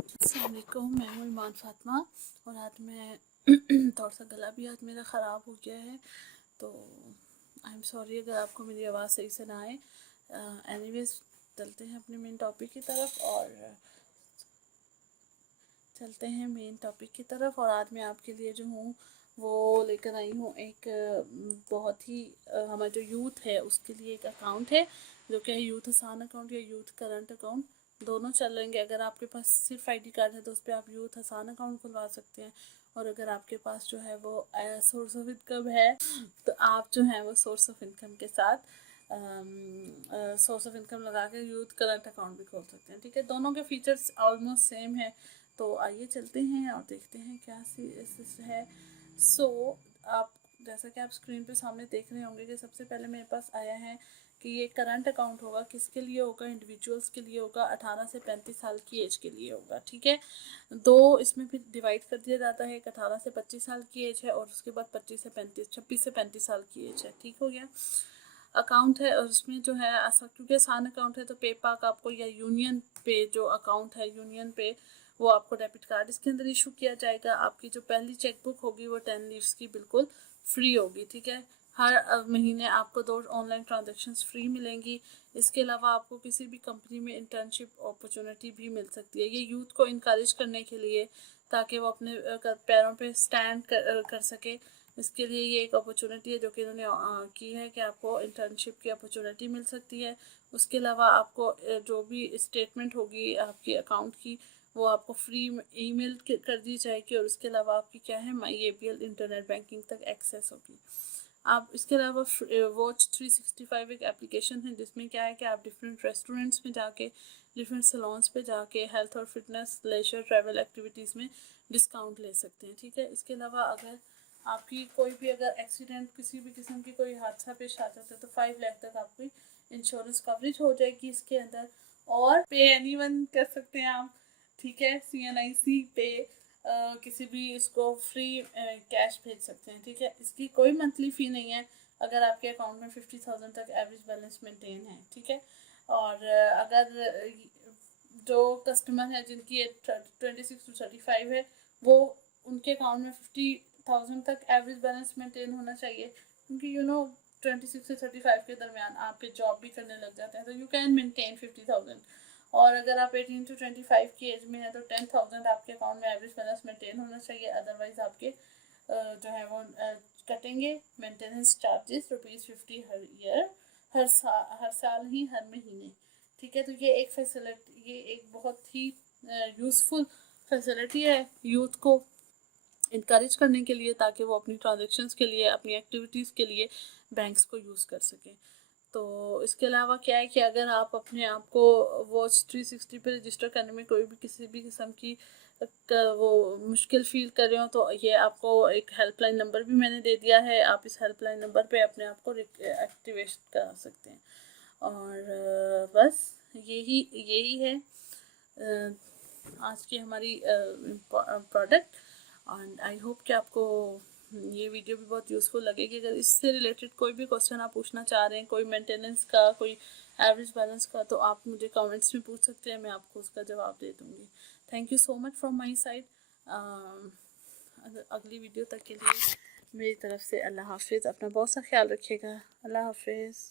अस्सलाम वालेकुम, मैं हूँ ईमान फ़ातिमा और आज मैं थोड़ा सा गला भी आज मेरा ख़राब हो गया है, तो आई एम सॉरी अगर आपको मेरी आवाज़ सही से ना आए। एनीवेज चलते हैं अपने मेन टॉपिक की तरफ और आज मैं आपके लिए जो हूँ वो लेकर आई हूँ एक बहुत ही हमारा जो यूथ है उसके लिए एक अकाउंट है जो कि है यूथ आसान अकाउंट या यूथ करंट अकाउंट, दोनों चलेंगे। अगर आपके पास सिर्फ आईडी कार्ड है तो उस पर आप यूथ आसान अकाउंट खुलवा सकते हैं, और अगर आपके पास जो है वो सोर्स ऑफ इनकम है तो आप जो है वो सोर्स ऑफ इनकम के साथ सोर्स ऑफ इनकम लगा के यूथ करंट अकाउंट भी खोल सकते हैं। ठीक है, दोनों के फीचर्स ऑलमोस्ट सेम है, तो आइए चलते हैं और देखते हैं क्या है। आप जैसा कि आप स्क्रीन पे सामने देख रहे होंगे कि सबसे पहले मेरे पास आया है कि ये करंट अकाउंट होगा, किसके लिए होगा, इंडिविजुअल्स के लिए होगा, 18 से 35 साल की एज के लिए होगा। ठीक है, दो इसमें फिर डिवाइड कर दिया जाता है, एक 18 से 25 साल की एज है और उसके बाद 26 से 35 साल की एज है। ठीक हो गया, अकाउंट है और उसमें जो है ऐसा क्योंकि आसान अकाउंट है तो पेपाल आपको या यूनियन पे जो अकाउंट है यूनियन पे वो आपको डेबिट कार्ड इसके अंदर इशू किया जाएगा। आपकी जो पहली चेकबुक होगी वो 10 लीव्स की बिल्कुल फ्री होगी। ठीक है, हर महीने आपको 2 ऑनलाइन ट्रांजेक्शन्स फ्री मिलेंगी। इसके अलावा आपको किसी भी कंपनी में इंटर्नशिप अपॉर्चुनिटी भी मिल सकती है। ये यूथ को इनकरेज करने के लिए ताकि वो अपने पैरों पे स्टैंड कर सके, इसके लिए ये एक अपॉर्चुनिटी है जो कि इन्होंने की है कि आपको इंटर्नशिप की अपॉर्चुनिटी मिल सकती है। उसके अलावा आपको जो भी स्टेटमेंट होगी आपकी अकाउंट की वो आपको फ्री ईमेल कर दी जाएगी, और उसके अलावा आपकी क्या है MyAPL इंटरनेट बैंकिंग तक एक्सेस होगी। आप इसके अलावा वॉच 365 एक एप्लीकेशन है जिसमें क्या है कि आप डिफरेंट रेस्टोरेंट्स में जाके, डिफरेंट सलोन्स पे जाके हेल्थ और फिटनेस लेजर ट्रैवल एक्टिविटीज़ में डिस्काउंट ले सकते हैं। ठीक है, इसके अलावा अगर आपकी कोई भी अगर एक्सीडेंट किसी भी किस्म की कोई हादसा पेश आ जाता है तो 5 लाख तक आपकी इंश्योरेंस कवरेज हो जाएगी इसके अंदर। और पे एनीवन कर सकते हैं आप। ठीक है, CNIC पे किसी भी इसको फ्री कैश भेज सकते हैं। ठीक है, इसकी कोई मंथली फ़ी नहीं है अगर आपके अकाउंट में 50,000 तक एवरेज बैलेंस मेंटेन है। ठीक है, और अगर जो कस्टमर है जिनकी एज 26 to 35 है वो उनके अकाउंट में 50,000 तक एवरेज बैलेंस मेंटेन होना चाहिए, क्योंकि 26 से 35 के दरमियान आप पे जॉब भी करने लग जाते हैं तो यू कैन मेंटेन 50,000। और अगर आप 18 to 25 की एज में है तो 10,000 आपके अकाउंट में एवरेज बैलेंस मेंटेन होना चाहिए, अदरवाइज आपके जो है वो कटेंगे मेंटेनेंस चार्जेस ₹50 हर ईयर, हर साल ही, हर महीने। ठीक है, तो ये एक फैसिलिटी, ये एक बहुत ही यूज़फुल फैसिलिटी है यूथ को इनकरेज करने के लिए ताकि वो अपनी ट्रांजेक्शन्स के लिए, अपनी एक्टिविटीज़ के लिए बैंक्स को यूज़ कर सकें। तो इसके अलावा क्या है कि अगर आप अपने आप को वॉच 360 पे रजिस्टर करने में कोई भी किसी भी किस्म की वो मुश्किल फील कर रहे हो तो ये आपको एक हेल्पलाइन नंबर भी मैंने दे दिया है, आप इस हेल्पलाइन नंबर पे अपने आप को एक्टिवेट करा सकते हैं। और बस यही है आज की हमारी प्रोडक्ट, एंड आई होप कि आपको ये वीडियो भी बहुत यूज़फुल लगेगी। अगर इससे रिलेटेड कोई भी क्वेश्चन आप पूछना चाह रहे हैं, कोई मेंटेनेंस का, कोई एवरेज बैलेंस का, तो आप मुझे कमेंट्स में पूछ सकते हैं, मैं आपको उसका जवाब दे दूँगी। Thank you so much from my side. अगली वीडियो तक के लिए मेरी तरफ से अल्लाह हाफिज़। अपना बहुत सा ख्याल रखिएगा। अल्लाह हाफिज़।